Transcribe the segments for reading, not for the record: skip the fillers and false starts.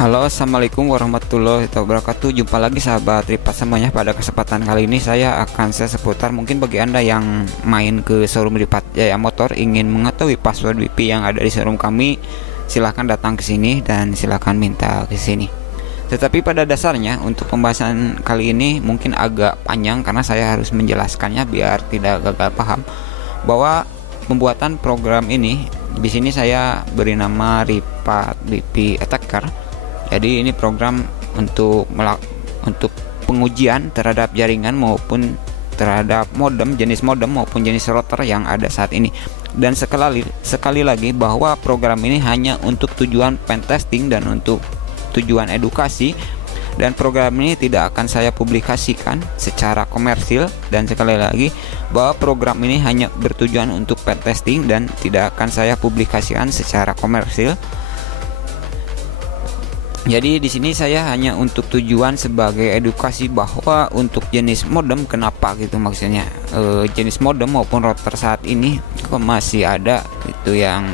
Halo, assalamualaikum warahmatullahi wabarakatuh. Jumpa lagi sahabat Ripat semuanya. Pada kesempatan kali ini saya akan seputar mungkin bagi anda yang main ke showroom Ripat Jaya Motor ingin mengetahui password WP yang ada di showroom kami, silahkan datang ke sini dan silahkan minta ke sini. Tetapi pada dasarnya untuk pembahasan kali ini mungkin agak panjang karena saya harus menjelaskannya biar tidak gagal paham bahwa pembuatan program ini di sini saya beri nama Ripat WP Attacker. Jadi ini program untuk pengujian terhadap jaringan maupun terhadap modem, jenis modem maupun jenis router yang ada saat ini. Dan sekali lagi bahwa program ini hanya untuk tujuan pentesting dan untuk tujuan edukasi, dan program ini tidak akan saya publikasikan secara komersil. Dan sekali lagi bahwa program ini hanya bertujuan untuk pentesting dan tidak akan saya publikasikan secara komersil. Jadi di sini saya hanya untuk tujuan sebagai edukasi bahwa untuk jenis modem kenapa gitu, maksudnya jenis modem maupun router saat ini kok masih ada itu yang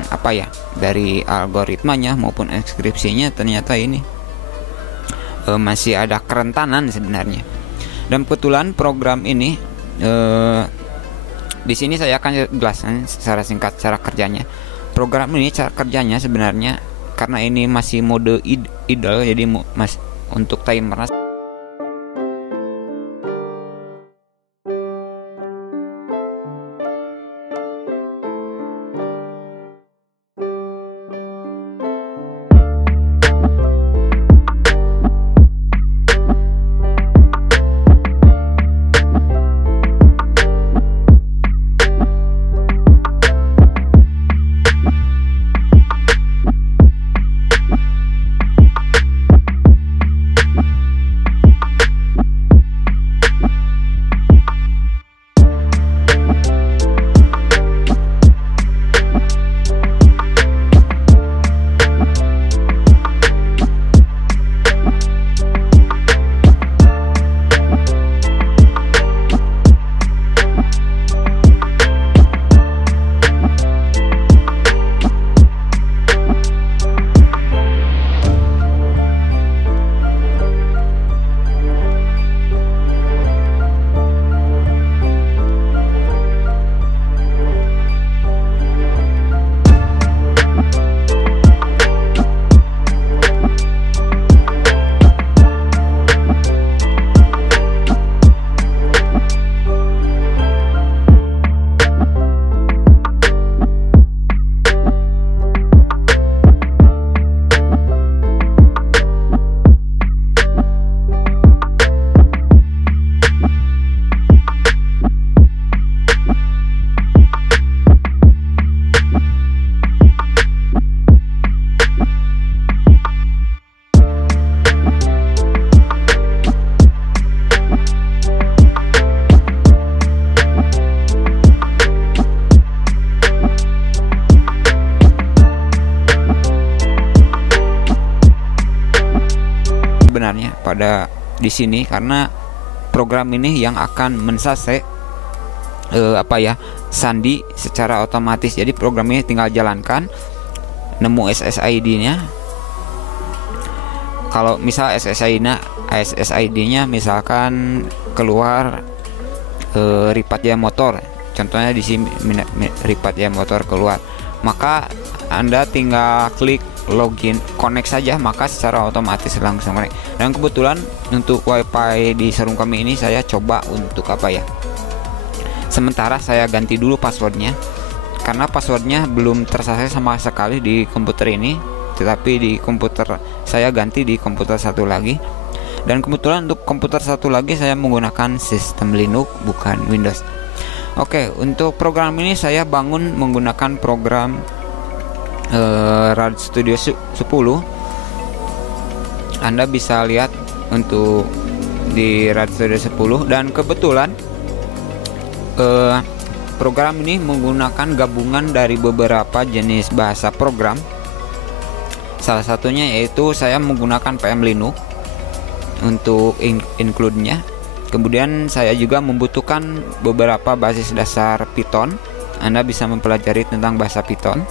dari algoritmanya maupun inskripsinya ternyata ini masih ada kerentanan sebenarnya. Dan kebetulan program ini di sini saya akan jelaskan secara singkat cara kerjanya. Program ini cara kerjanya sebenarnya karena ini masih mode idle, jadi untuk timer sebenarnya pada di sini, karena program ini yang akan mensase sandi secara otomatis. Jadi program ini tinggal jalankan, nemu SSID-nya. Kalau misal SSID-nya misalkan keluar Ripat Jaya Motor, contohnya di sini Ripat Jaya Motor keluar, maka Anda tinggal klik login connect saja, maka secara otomatis langsung connect. Dan kebetulan untuk wifi di showroom kami ini saya coba untuk sementara saya ganti dulu passwordnya, karena passwordnya belum tersasar sama sekali di komputer ini, tetapi di komputer saya ganti di komputer satu lagi. Dan kebetulan untuk komputer satu lagi saya menggunakan sistem Linux bukan Windows. Oke, untuk program ini saya bangun menggunakan program Rad Studio 10. Anda bisa lihat untuk di Rad Studio 10, dan kebetulan program ini menggunakan gabungan dari beberapa jenis bahasa program. Salah satunya yaitu saya menggunakan PM Linux untuk include-nya. Kemudian saya juga membutuhkan beberapa basis dasar Python. Anda bisa mempelajari tentang bahasa Python.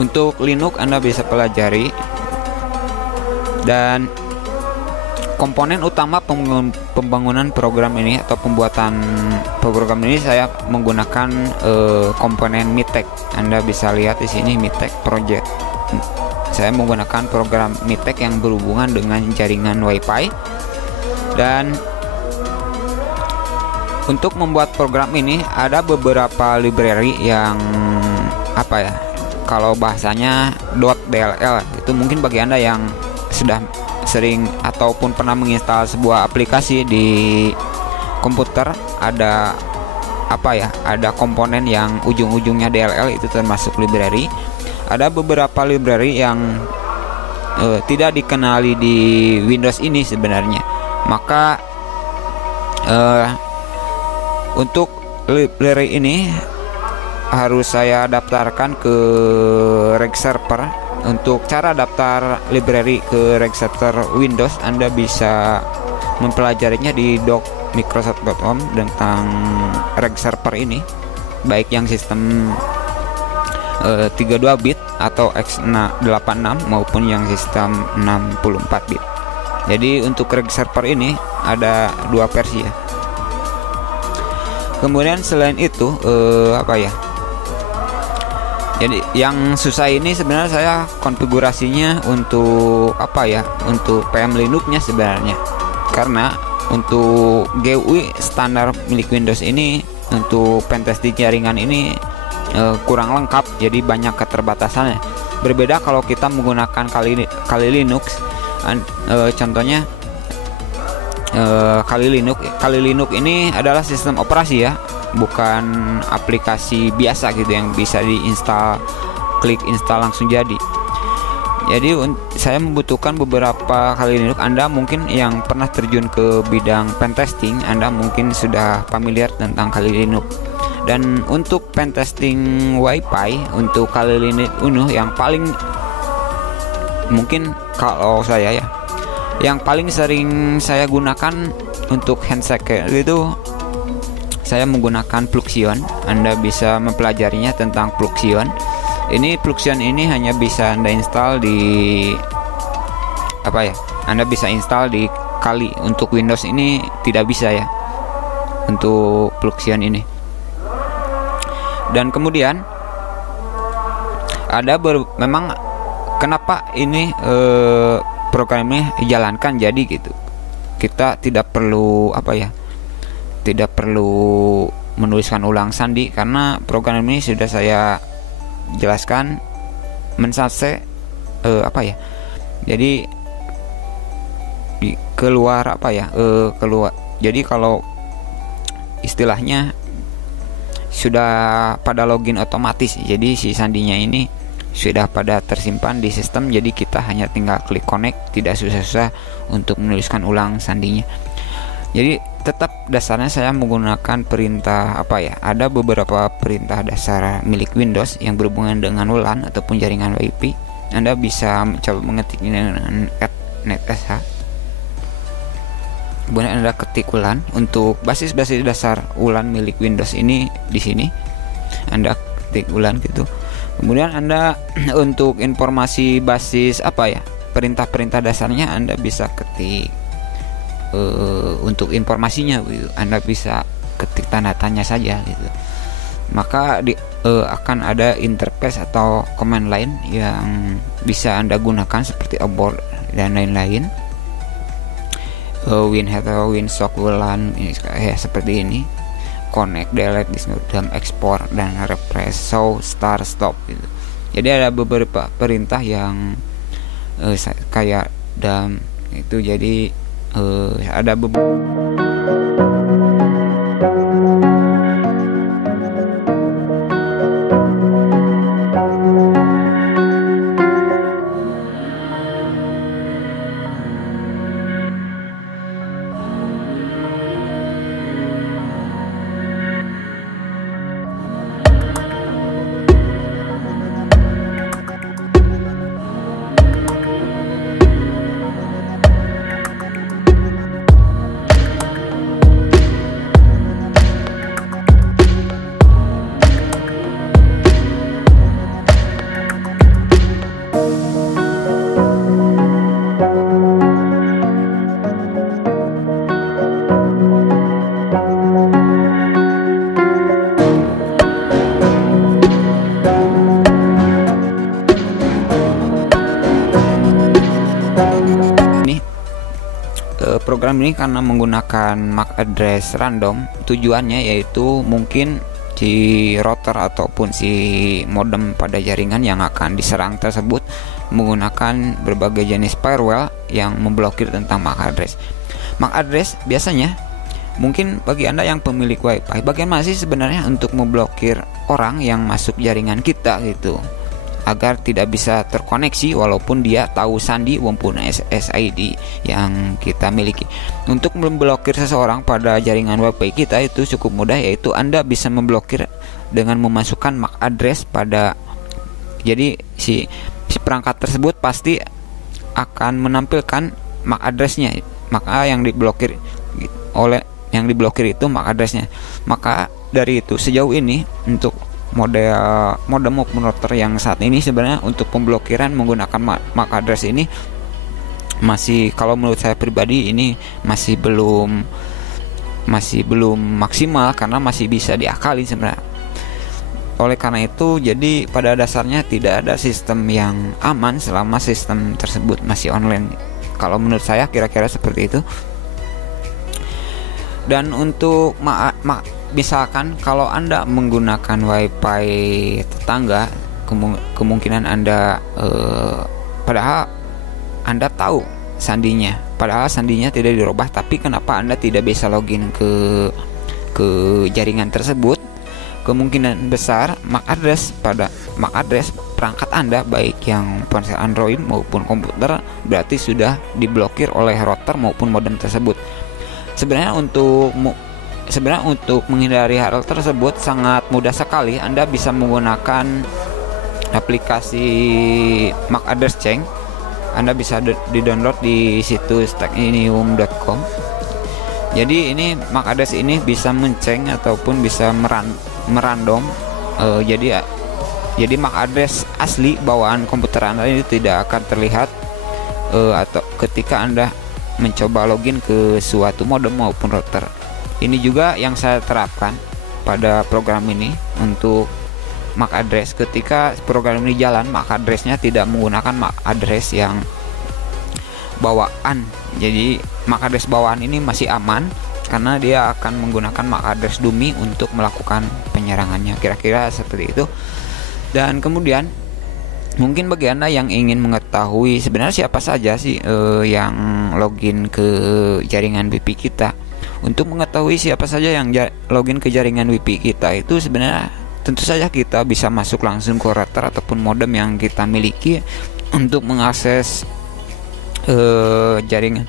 Untuk Linux Anda bisa pelajari Dan komponen utama pembangunan program ini atau pembuatan program ini saya menggunakan komponen Mitek. Anda bisa lihat di sini Mitek Project. Saya menggunakan program Mitek yang berhubungan dengan jaringan Wi-Fi. Dan untuk membuat program ini ada beberapa library yang kalau bahasanya .dll. Itu mungkin bagi Anda yang sudah sering ataupun pernah menginstal sebuah aplikasi di komputer, ada komponen yang ujung-ujungnya DLL, itu termasuk library. Ada beberapa library yang tidak dikenali di Windows ini sebenarnya. Maka untuk library ini harus saya daftarkan ke reg server. Untuk cara daftar library ke reg server Windows, Anda bisa mempelajarinya di doc.microsoft.com tentang reg server ini, baik yang sistem 32 bit atau x86 maupun yang sistem 64 bit. Jadi untuk reg server ini ada dua versi ya. Kemudian selain itu jadi yang susah ini sebenarnya saya konfigurasinya untuk untuk PM Linux-nya sebenarnya. Karena untuk GUI standar milik Windows ini untuk pentesting jaringan ini kurang lengkap, jadi banyak keterbatasannya. Berbeda kalau kita menggunakan Kali Linux, contohnya Kali Linux ini adalah sistem operasi ya, bukan aplikasi biasa gitu yang bisa diinstal, klik install langsung jadi. Jadi saya membutuhkan beberapa Kali Linux. Anda mungkin yang pernah terjun ke bidang pentesting, Anda mungkin sudah familiar tentang Kali Linux. Dan untuk pentesting Wi-Fi untuk Kali Linux Uno yang paling mungkin kalau saya ya, yang paling sering saya gunakan untuk handshake itu saya menggunakan Fluxion. Anda bisa mempelajarinya tentang Fluxion. Fluxion ini hanya bisa Anda install di Anda bisa install di Kali. Untuk Windows ini tidak bisa ya untuk Fluxion ini. Dan kemudian ada memang kenapa ini program ini dijalankan jadi gitu. Kita tidak perlu tidak perlu menuliskan ulang sandi, karena program ini sudah saya jelaskan mensase jadi keluar keluar. Jadi kalau istilahnya sudah pada login otomatis, jadi si sandinya ini sudah pada tersimpan di sistem, jadi kita hanya tinggal klik connect, tidak susah-susah untuk menuliskan ulang sandinya. Jadi tetap dasarnya saya menggunakan perintah ada beberapa perintah dasar milik Windows yang berhubungan dengan WLAN ataupun jaringan WiFi. Anda bisa mencoba mengetiknya dengan @netsh. Kemudian Anda ketik WLAN. Untuk basis-basis dasar WLAN milik Windows ini di sini Anda ketik WLAN gitu. Kemudian Anda untuk informasi basis perintah-perintah dasarnya Anda bisa ketik untuk informasinya gitu. Anda bisa ketik tanda tanya saja gitu. Maka akan ada interface atau command lain yang bisa Anda gunakan seperti abort dan lain-lain. WinHeader, WinSock, WLAN seperti ini. Connect, delete, disable, export, dan refresh, show, start, stop gitu. Jadi ada beberapa perintah yang kayak dump itu. Jadi ada beberapa program ini karena menggunakan MAC address random, tujuannya yaitu mungkin si router ataupun si modem pada jaringan yang akan diserang tersebut menggunakan berbagai jenis firewall yang memblokir tentang MAC address. MAC address biasanya mungkin bagi Anda yang pemilik WiFi, bagaimana sih sebenarnya untuk memblokir orang yang masuk jaringan kita gitu, agar tidak bisa terkoneksi walaupun dia tahu sandi maupun SSID yang kita miliki. Untuk memblokir seseorang pada jaringan WiFi kita itu cukup mudah, yaitu Anda bisa memblokir dengan memasukkan MAC address pada, jadi si perangkat tersebut pasti akan menampilkan MAC addressnya, maka yang diblokir itu MAC addressnya. Maka dari itu sejauh ini untuk modem maupun router yang saat ini sebenarnya untuk pemblokiran menggunakan MAC address ini masih, kalau menurut saya pribadi ini masih belum maksimal karena masih bisa diakali sebenarnya. Oleh karena itu, jadi pada dasarnya tidak ada sistem yang aman selama sistem tersebut masih online. Kalau menurut saya kira-kira seperti itu. Dan untuk misalkan kalau Anda menggunakan WiFi tetangga, kemungkinan Anda padahal Anda tahu sandinya, padahal sandinya tidak dirubah, tapi kenapa Anda tidak bisa login ke jaringan tersebut? Kemungkinan besar MAC address perangkat Anda, baik yang ponsel Android maupun komputer, berarti sudah diblokir oleh router maupun modem tersebut. Sebenarnya untuk menghindari hal tersebut sangat mudah sekali. Anda bisa menggunakan aplikasi MAC address change. Anda bisa di-download di situs techinium.com. Jadi ini MAC address ini bisa menceng ataupun bisa merandom. Jadi MAC address asli bawaan komputer Anda ini tidak akan terlihat atau ketika Anda mencoba login ke suatu modem maupun router. Ini juga yang saya terapkan pada program ini untuk MAC address. Ketika program ini jalan, MAC addressnya tidak menggunakan MAC address yang bawaan. Jadi MAC address bawaan ini masih aman karena dia akan menggunakan MAC address dummy untuk melakukan penyerangannya. Kira-kira seperti itu. Dan kemudian mungkin bagi Anda yang ingin mengetahui sebenarnya siapa saja sih yang login ke jaringan WiFi kita. Untuk mengetahui siapa saja yang login ke jaringan WiFi kita itu sebenarnya tentu saja kita bisa masuk langsung ke router ataupun modem yang kita miliki untuk mengakses jaringan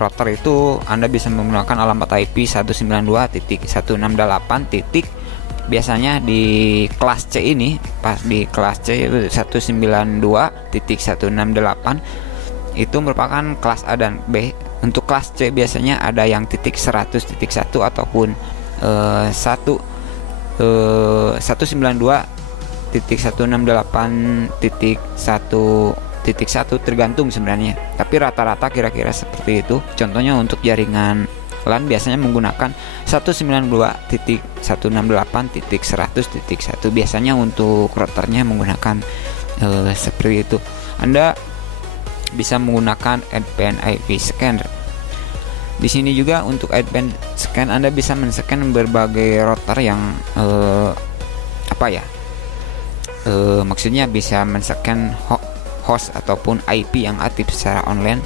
router itu. Anda bisa menggunakan alamat IP 192.168. Biasanya di kelas C ini, pas di kelas C 192.168 itu merupakan kelas A dan B. Untuk kelas C biasanya ada yang titik 100.1 ataupun 192.168.1.1 tergantung sebenarnya. Tapi rata-rata kira-kira seperti itu. Contohnya untuk jaringan LAN biasanya menggunakan 192.168.100.1. Biasanya untuk routernya menggunakan seperti itu. Anda bisa menggunakan advanced IP scanner. Di sini juga untuk advanced scan Anda bisa men-scan berbagai router yang maksudnya bisa men-scan host ataupun IP yang aktif secara online.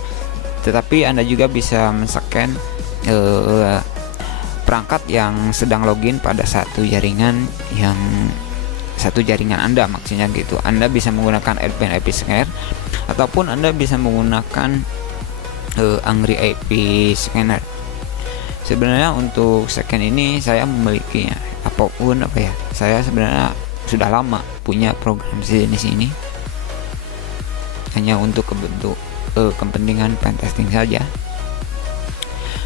Tetapi Anda juga bisa men-scan perangkat yang sedang login pada satu jaringan Anda, maksudnya gitu. Anda bisa menggunakan advanced IP scanner ataupun Anda bisa menggunakan Angry IP scanner. Sebenarnya untuk scan ini saya memilikinya, saya sebenarnya sudah lama punya program sejenis ini, hanya untuk kepentingan pentesting saja.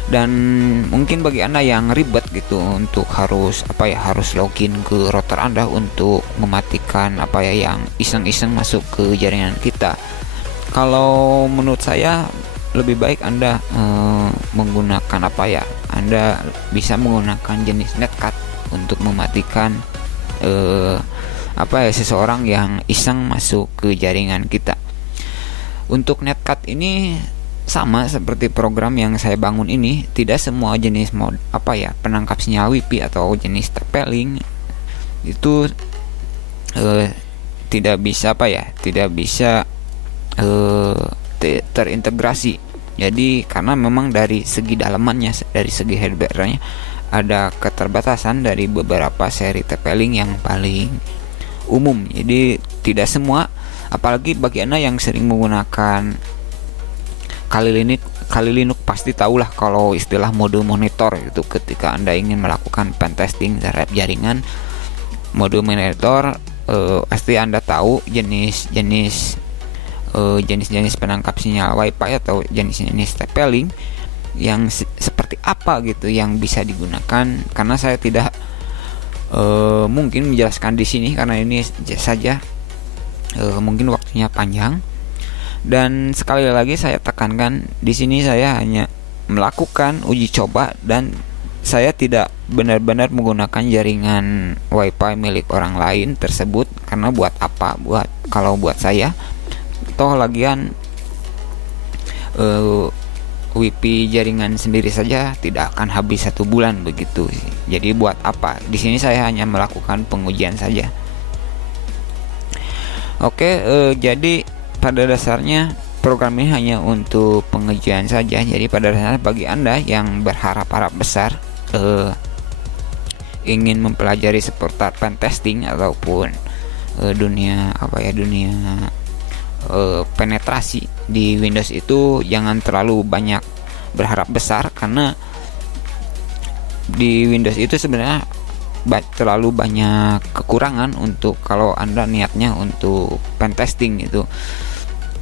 Dan mungkin bagi Anda yang ribet gitu untuk harus login ke router Anda untuk mematikan yang iseng-iseng masuk ke jaringan kita. Kalau menurut saya lebih baik Anda menggunakan Anda bisa menggunakan jenis netcat untuk mematikan seseorang yang iseng masuk ke jaringan kita. Untuk netcat ini sama seperti program yang saya bangun ini, tidak semua jenis penangkap sinyal WiFi atau jenis TP-Link itu tidak bisa terintegrasi. Jadi karena memang dari segi dalamannya, dari segi hardware-nya ada keterbatasan dari beberapa seri TP-Link yang paling umum. Jadi tidak semua, apalagi bagi Anda yang sering menggunakan Kali Linux pasti tahulah kalau istilah mode monitor itu. Ketika Anda ingin melakukan pentesting terhadap jaringan, mode monitor pasti Anda tahu jenis-jenis penangkap sinyal Wi-Fi atau jenis-jenis TP-Link yang seperti apa gitu yang bisa digunakan. Karena saya tidak mungkin menjelaskan di sini karena ini saja mungkin waktunya panjang. Dan sekali lagi saya tekankan, di sini saya hanya melakukan uji coba dan saya tidak benar-benar menggunakan jaringan Wi-Fi milik orang lain tersebut. Karena buat apa? Kalau buat saya, toh lagian WiFi jaringan sendiri saja tidak akan habis 1 bulan begitu. Jadi buat apa? Di sini saya hanya melakukan pengujian saja. Oke, jadi pada dasarnya program ini hanya untuk pengujian saja. Jadi pada dasarnya bagi Anda yang berharap-harap besar ingin mempelajari seputar pentesting ataupun dunia penetrasi di Windows itu, jangan terlalu banyak berharap besar karena di Windows itu sebenarnya terlalu banyak kekurangan untuk kalau Anda niatnya untuk pentesting itu.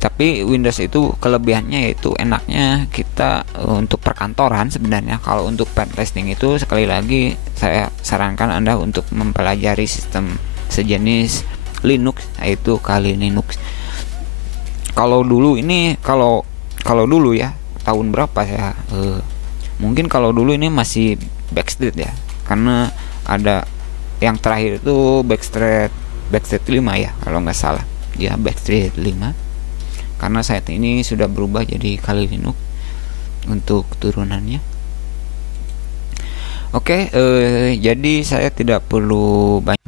Tapi Windows itu kelebihannya yaitu enaknya kita untuk perkantoran sebenarnya. Kalau untuk pentesting itu sekali lagi saya sarankan Anda untuk mempelajari sistem sejenis Linux, yaitu Kali Linux. Kalau dulu ya tahun berapa saya mungkin kalau dulu ini masih Backstreet ya, karena ada yang terakhir itu Backstreet 5 ya kalau nggak salah ya, Backstreet 5. Karena saat ini sudah berubah jadi Kali Linux untuk turunannya. Oke, jadi saya tidak perlu banyak.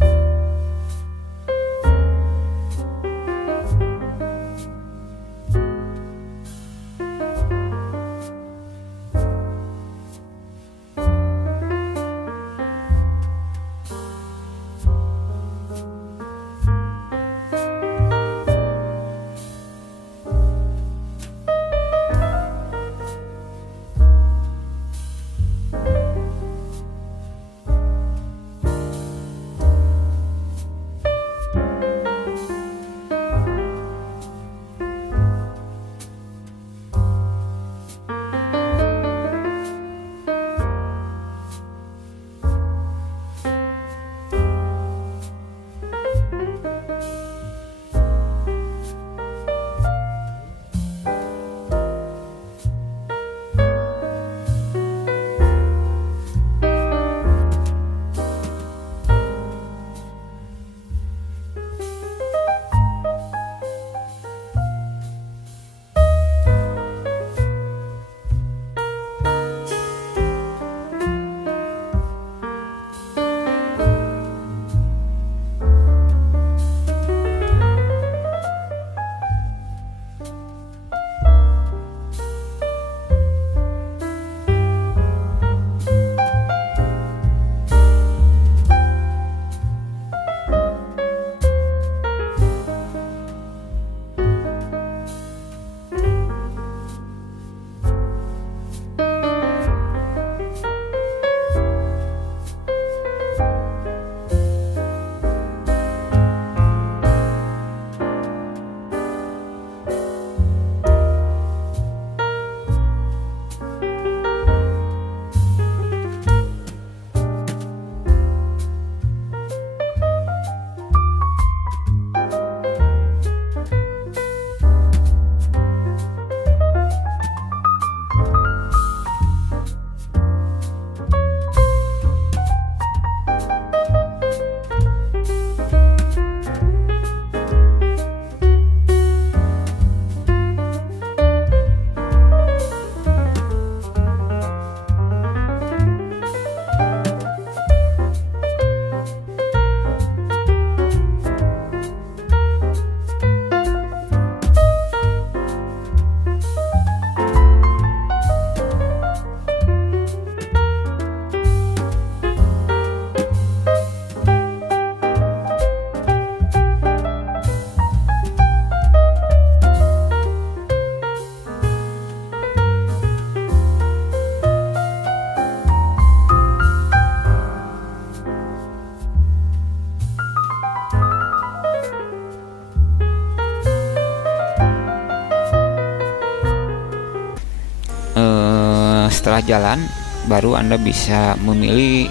setelah jalan baru Anda bisa memilih.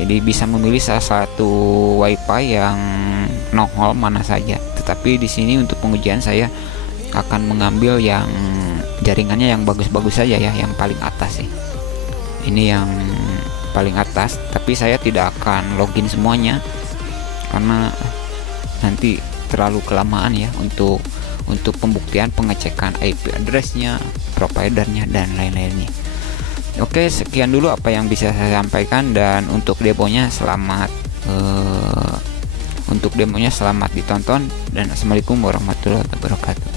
Jadi bisa memilih salah satu WiFi yang nongol mana saja. Tetapi di sini untuk pengujian saya akan mengambil yang jaringannya yang bagus-bagus saja ya, yang paling atas sih. Ini yang paling atas, tapi saya tidak akan login semuanya karena nanti terlalu kelamaan ya untuk pembuktian pengecekan IP addressnya, providernya dan lain-lainnya. Oke, sekian dulu apa yang bisa saya sampaikan, dan untuk demonya selamat ditonton, dan assalamualaikum warahmatullahi wabarakatuh.